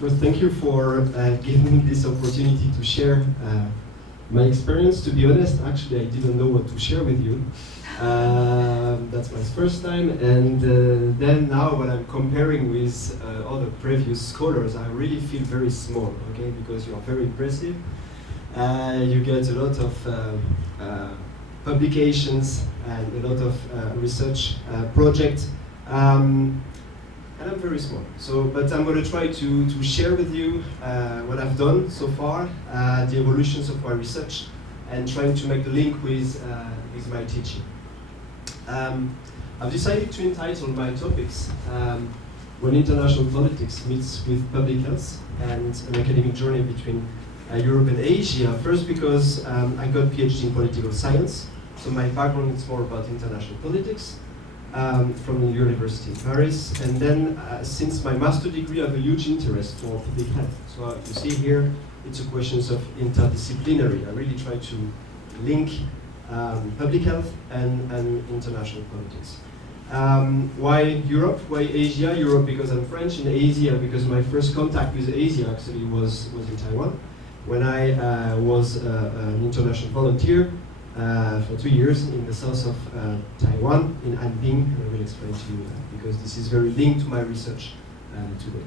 First, thank you for giving me this opportunity to share my experience. To be honest, actually, I didn't know what to share with you. That's my first time, and then now when I'm comparing with other previous scholars, I really feel very small, okay, because you are very impressive. You get a lot of publications and a lot of research projects. And I'm very small, but I'm going to try to share with you what I've done so far, the evolutions of my research, and trying to make the link with my teaching. I've decided to entitle my topics When International Politics Meets with Public Health, and an academic journey between Europe and Asia. First because I got PhD in political science, so my background is more about international politics. From the University in Paris, and then since my master degree I have a huge interest for public health. So you see here, it's a question of interdisciplinary. I really try to link public health and international politics. Why Europe? Why Asia? Europe because I'm French, and Asia because my first contact with Asia actually was in Taiwan, when I was an international volunteer for 2 years in the south of Taiwan, in Anping, and I will explain to you because this is very linked to my research today.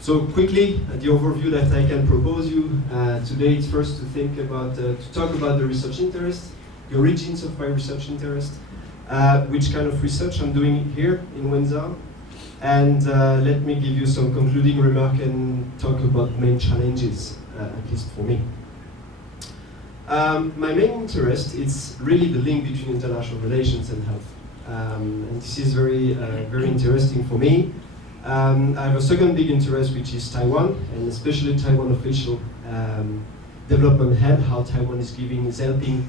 So quickly, the overview that I can propose you today is first to think about, to talk about the research interest, the origins of my research interest, which kind of research I'm doing here in Wenzhou, and let me give you some concluding remark and talk about main challenges, at least for me. My main interest is really the link between international relations and health, and this is very interesting for me. I have a second big interest, which is Taiwan, and especially Taiwan official development head, how Taiwan is helping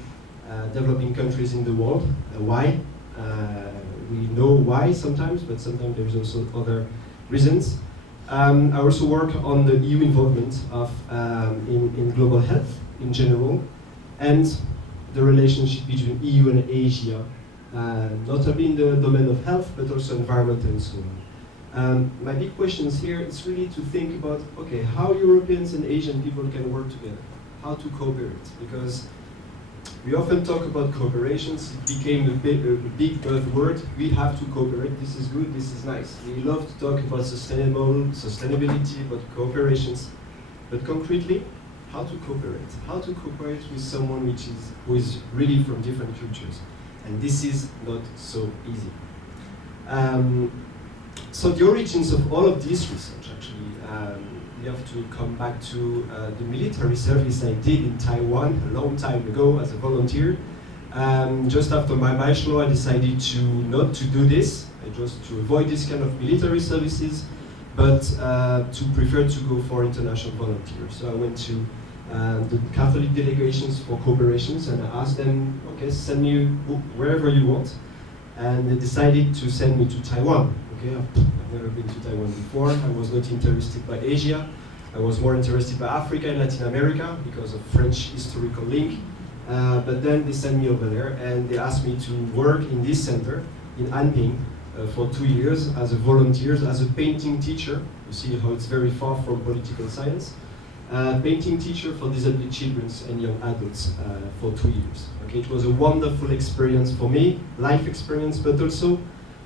developing countries in the world. Why? We know why sometimes, but sometimes there's also other reasons. I also work on the EU involvement in global health in general, and the relationship between EU and Asia, notably in the domain of health, but also environment and so on. My big questions here is really to think about, okay, how Europeans and Asian people can work together, how to cooperate, because we often talk about cooperations. It became a big buzzword. We have to cooperate. This is good. This is nice. We love to talk about sustainability, about cooperations, but concretely, how to cooperate? How to cooperate with someone who is really from different cultures, and this is not so easy. So the origins of all of this research, actually, we have to come back to the military service I did in Taiwan a long time ago as a volunteer. Just after my bachelor, I decided not to do this, just to avoid this kind of military services, but to prefer to go for international volunteers. So I went to the Catholic delegations for cooperations, and I asked them, okay, send me wherever you want, and they decided to send me to Taiwan. Okay, I've never been to Taiwan before. I was not interested by Asia. I was more interested by Africa and Latin America because of French historical link. But then they sent me over there, and they asked me to work in this center in Anping for 2 years as a volunteer, as a painting teacher. You see how it's very far from political science. Painting teacher for disabled children and young adults for 2 years. Okay, it was a wonderful experience for me, life experience, but also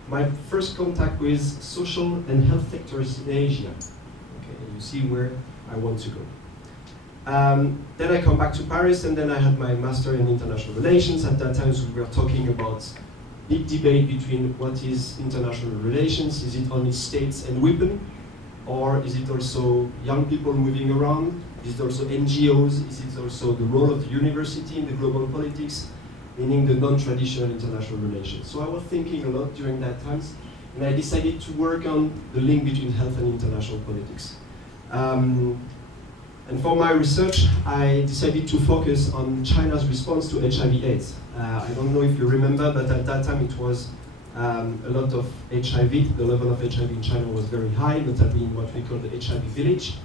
my first contact with social and health sectors in Asia. Okay, you see where I want to go. Then I come back to Paris, and then I had my master in international relations. At that time, we were talking about big debate between what is international relations. Is it only states and women? Or is it also young people moving around? Is it also NGOs? Is it also the role of the university in the global politics, meaning the non-traditional international relations? So I was thinking a lot during that time, and I decided to work on the link between health and international politics. And for my research, I decided to focus on China's response to HIV/AIDS. I don't know if you remember, but at that time it was a lot of HIV. The level of HIV in China was very high, notably in what we call the HIV village,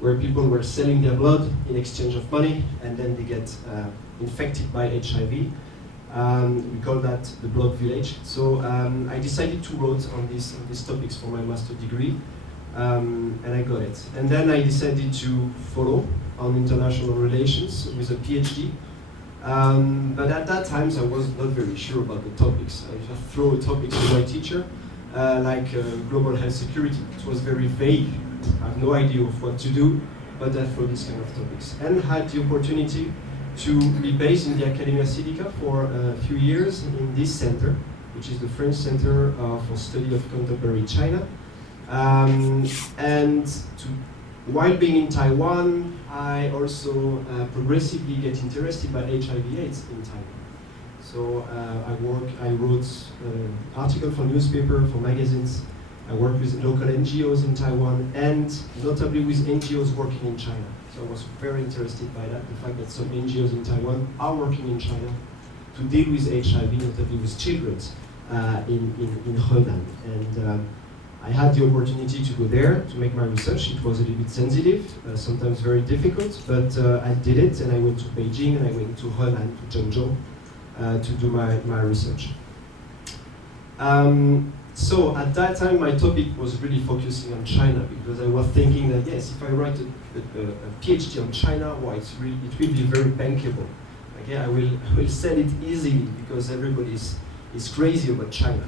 where people were selling their blood in exchange of money, and then they get infected by HIV. We call that the blood village. So I decided to write on these topics for my master degree. and I got it. And then I decided to follow on international relations with a PhD. But at that time, I was not very sure about the topics. I just threw a topic to my teacher, like global health security. It was very vague. I have no idea of what to do, but I threw this kind of topics. And had the opportunity to be based in the Academia Sidica for a few years in this center, which is the French Center for Study of Contemporary China. While being in Taiwan, I also progressively get interested by HIV/AIDS in Taiwan. So I wrote articles for newspaper, for magazines. I work with local NGOs in Taiwan, and notably with NGOs working in China. So I was very interested by that, the fact that some NGOs in Taiwan are working in China to deal with HIV, notably with children in Henan. And I had the opportunity to go there to make my research. It was a little bit sensitive, sometimes very difficult, but I did it, and I went to Beijing, and I went to Henan, to Zhengzhou, to do my research. So at that time, my topic was really focusing on China, because I was thinking that, yes, if I write a PhD on China, well, it will be very bankable. Okay, I will sell it easily, because everybody is crazy about China.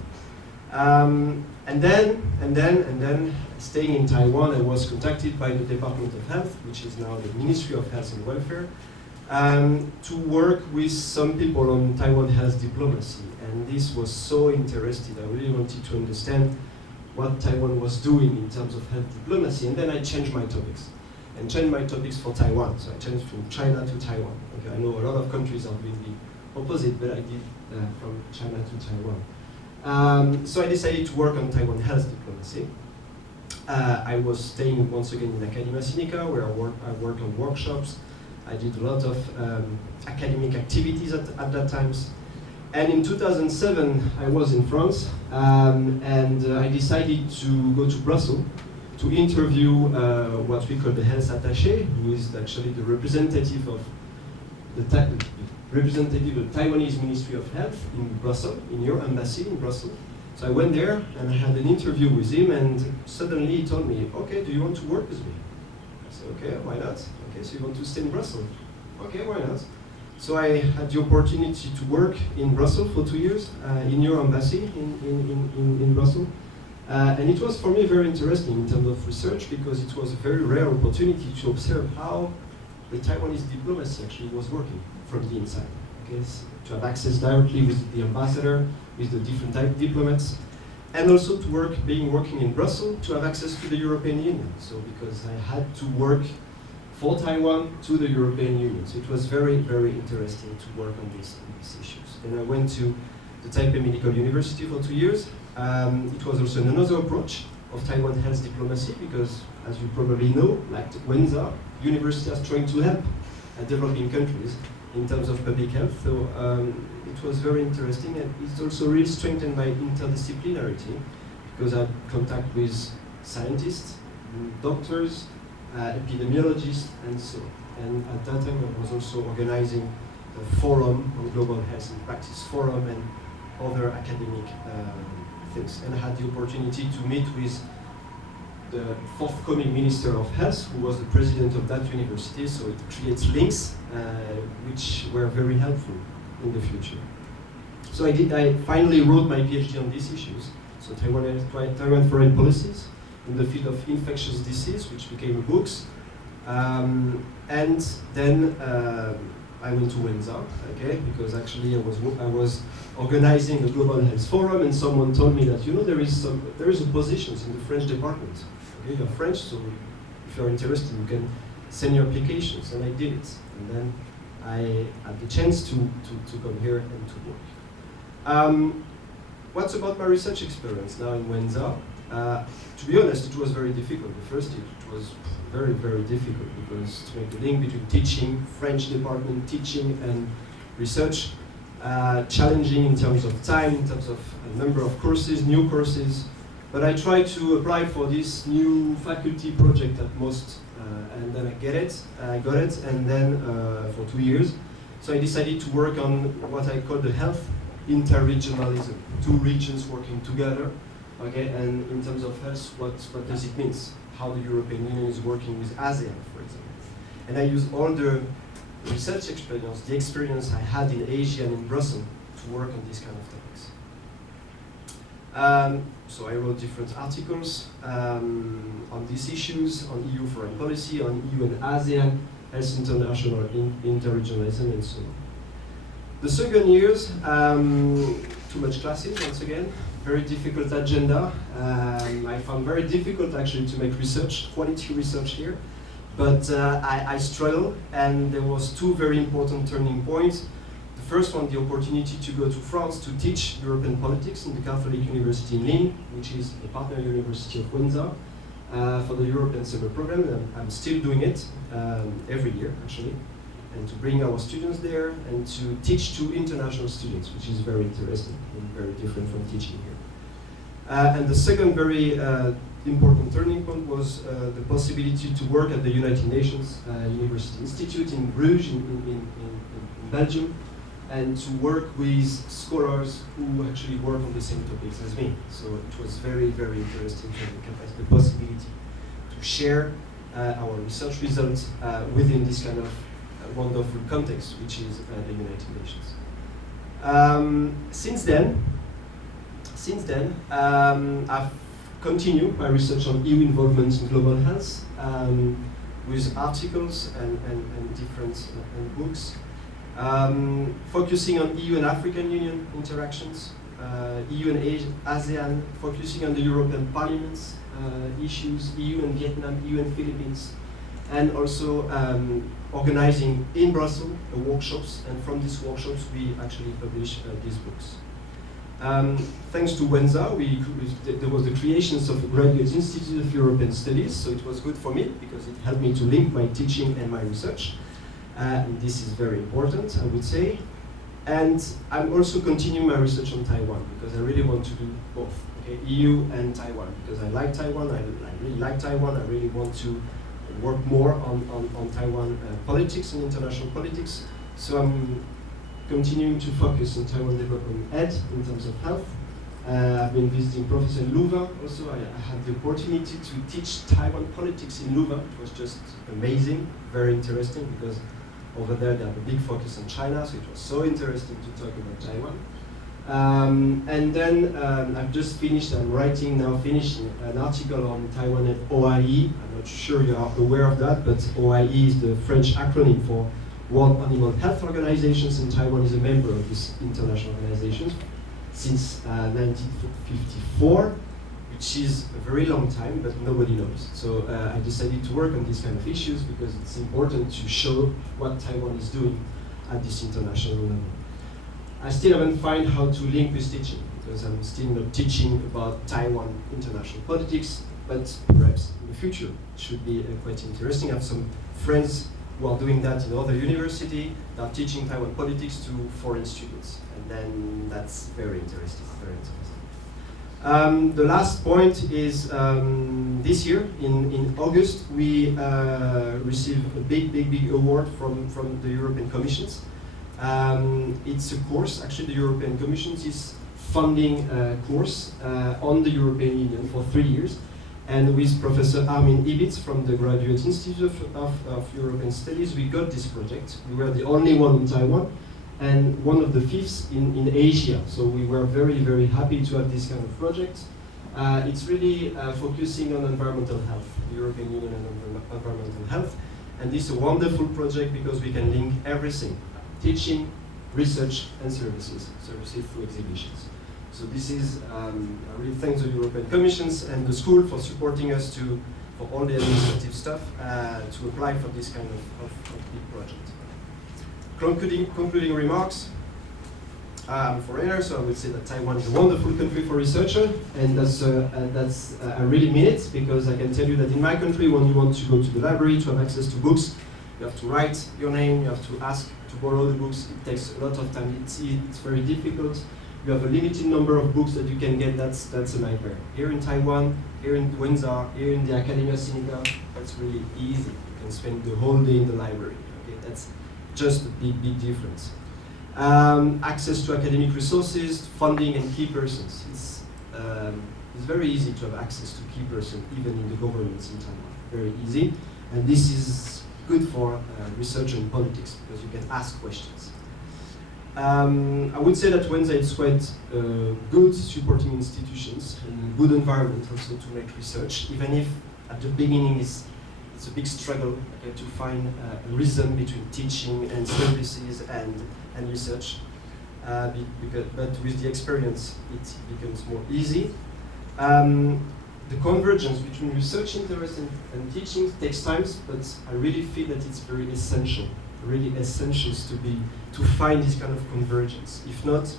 And then, staying in Taiwan, I was contacted by the Department of Health, which is now the Ministry of Health and Welfare, to work with some people on Taiwan health diplomacy. And this was so interesting. I really wanted to understand what Taiwan was doing in terms of health diplomacy. And then I changed my topics, and changed my topics for Taiwan. So I changed from China to Taiwan. Okay, I know a lot of countries are doing the opposite, but I did from China to Taiwan. So I decided to work on Taiwan health diplomacy. I was staying once again in Academia Sidica, where I worked on workshops. I did a lot of academic activities at that time. And in 2007, I was in France, and I decided to go to Brussels to interview what we call the health attaché, who is actually the representative of the Taiwanese Ministry of Health in Brussels, in your embassy in Brussels. So I went there and I had an interview with him, and suddenly he told me, okay, do you want to work with me? I said, okay, why not? Okay, so you want to stay in Brussels? Okay, why not? So I had the opportunity to work in Brussels for 2 years, in your embassy in Brussels. And it was for me very interesting in terms of research, because it was a very rare opportunity to observe how the Taiwanese diplomacy actually was working from the inside. Okay? So to have access directly with the ambassador, with the different diplomats, and also to working in Brussels, to have access to the European Union. So because I had to work for Taiwan to the European Union. So it was very, very interesting to work on these issues. And I went to the Taipei Medical University for 2 years. It was also another approach of Taiwan health diplomacy, because as you probably know, like Wenza, universities are trying to help developing countries in terms of public health. So it was very interesting, and it's also really strengthened by interdisciplinarity, because I had contact with scientists, doctors, epidemiologists, and so on. And at that time, I was also organizing a forum on global health and practice forum and other academic things. And I had the opportunity to meet with the forthcoming Minister of Health, who was the president of that university, so it creates links which were very helpful in the future. So I finally wrote my PhD on these issues, so Taiwan foreign policies in the field of infectious disease, which became books. And then I went to Wenza, okay, because actually I was organizing a global health forum, and someone told me that, you know, there is a positions in the French department. Okay, you're French, so if you're interested, you can send your applications, and I did it. And then I had the chance to come here and to work. What's about my research experience now in Wenza? To be honest, it was very difficult. The first year, it was very, very difficult, because to make the link between teaching, French department, teaching and research, challenging in terms of time, in terms of a number of courses, new courses. But I tried to apply for this new faculty project at most, and then I got it, and then for 2 years. So I decided to work on what I call the health interregionalism, 2 regions working together Okay, and in terms of health, what does it mean? How the European Union is working with ASEAN, for example. And I use all the research experience, the experience I had in Asia and in Brussels to work on these kind of topics. So I wrote different articles on these issues, on EU foreign policy, on EU and ASEAN, health international interregionalism, and so on. The second years, too much classes once again, very difficult agenda. I found very difficult actually to make research, quality research here, but I struggled, and there was two very important turning points. The first one, the opportunity to go to France to teach European politics in the Catholic University in Lille, which is a partner university of Windsor, for the European Summer Program, and I'm still doing it every year actually, and to bring our students there and to teach to international students, which is very interesting and very different from teaching here. And the second very important turning point was the possibility to work at the United Nations University Institute in Bruges in Belgium, and to work with scholars who actually work on the same topics as me. So it was very, very interesting to have the possibility to share our research results within this kind of wonderful context, which is the United Nations. Since then, I've continued my research on EU involvement in global health with articles and different books, focusing on EU and African Union interactions, EU and ASEAN, focusing on the European Parliament's issues, EU and Vietnam, EU and Philippines, and also organizing in Brussels workshops, and from these workshops we actually publish these books. Thanks to Windsor, there was the creation of a Graduate Institute of European Studies, so it was good for me because it helped me to link my teaching and my research. And this is very important, I would say. And I'm also continuing my research on Taiwan because I really want to do both, okay? EU and Taiwan, because I like Taiwan, I really like Taiwan, I really want to work more on Taiwan politics and international politics. So I'm continuing to focus on Taiwan development ed in terms of health. I've been visiting Professor Louvain also. I had the opportunity to teach Taiwan politics in Louvain. It was just amazing, very interesting, because over there they have a big focus on China, so it was so interesting to talk about Taiwan. And then I've just finished, I'm finishing an article on Taiwan at OIE. I'm not sure you are aware of that, but OIE is the French acronym for World Animal Health Organizations, and Taiwan is a member of this international organization since 1954, which is a very long time, but nobody knows. So I decided to work on these kind of issues because it's important to show what Taiwan is doing at this international level. I still haven't found how to link with teaching, because I'm still not teaching about Taiwan international politics, but perhaps in the future it should be quite interesting. I have some friends who are doing that in other university, that are teaching Taiwan politics to foreign students, and then that's very interesting, very interesting. The last point is this year, in August, we received a big award from the European Commissions. It's a course, actually the European Commission is funding a course on the European Union for 3 years. And with Professor Armin Ibitz from the Graduate Institute of European Studies, we got this project. We were the only one in Taiwan and one of the fifth in Asia. So we were very, very happy to have this kind of project. It's really focusing on environmental health, the European Union and environmental health. And this is a wonderful project because we can link everything: teaching, research, and services through exhibitions. So this is, I really thank the European Commissions and the school for supporting us for all the administrative stuff to apply for this kind of big project. Concluding remarks, I'm a foreigner, so I would say that Taiwan is a wonderful country for researchers, and I really mean it, because I can tell you that in my country, when you want to go to the library to have access to books, you have to write your name, you have to ask to borrow the books. It takes a lot of time. It's very difficult. You have a limited number of books that you can get. That's a nightmare. Here in Taiwan, here in Windsor, here in the Academia Sinica, that's really easy. You can spend the whole day in the library. Okay, that's just a big difference. Access to academic resources, funding, and key persons. It's It's very easy to have access to key person, even in the governments in Taiwan. Very easy. And this is good for research and politics, because you can ask questions. I would say that Wenza is quite good supporting institutions and good environment also to make research, even if at the beginning it's a big struggle to find a rhythm between teaching and services and research. But with the experience, it becomes more easy. The convergence between research interest and teaching takes time, but I really feel that it's very essential. Really essential to find this kind of convergence. If not,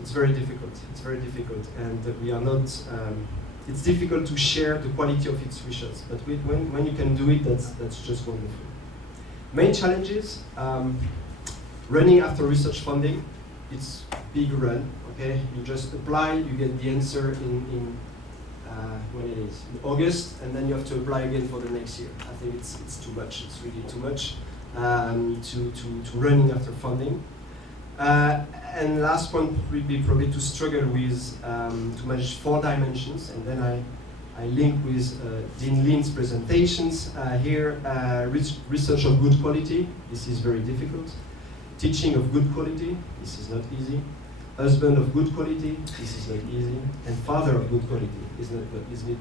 it's very difficult. It's very difficult, and we are not. It's difficult to share the quality of its research, but when you can do it, that's just wonderful. Main challenges: running after research funding. It's big run. Okay, you just apply, you get the answer in when it is in August, and then you have to apply again for the next year. I think it's too much. It's really too much to running after funding. And last point would be probably to struggle with to manage 4 dimensions, and then I link with Dean Lin's presentations here. Research of good quality. This is very difficult. Teaching of good quality. This is not easy. Husband of good quality, this is not easy, and father of good quality is not easy.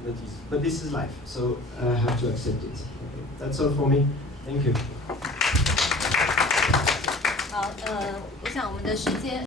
But this is life, so I have to accept it. Okay. That's all for me. Thank you. 好，我想我们的时间。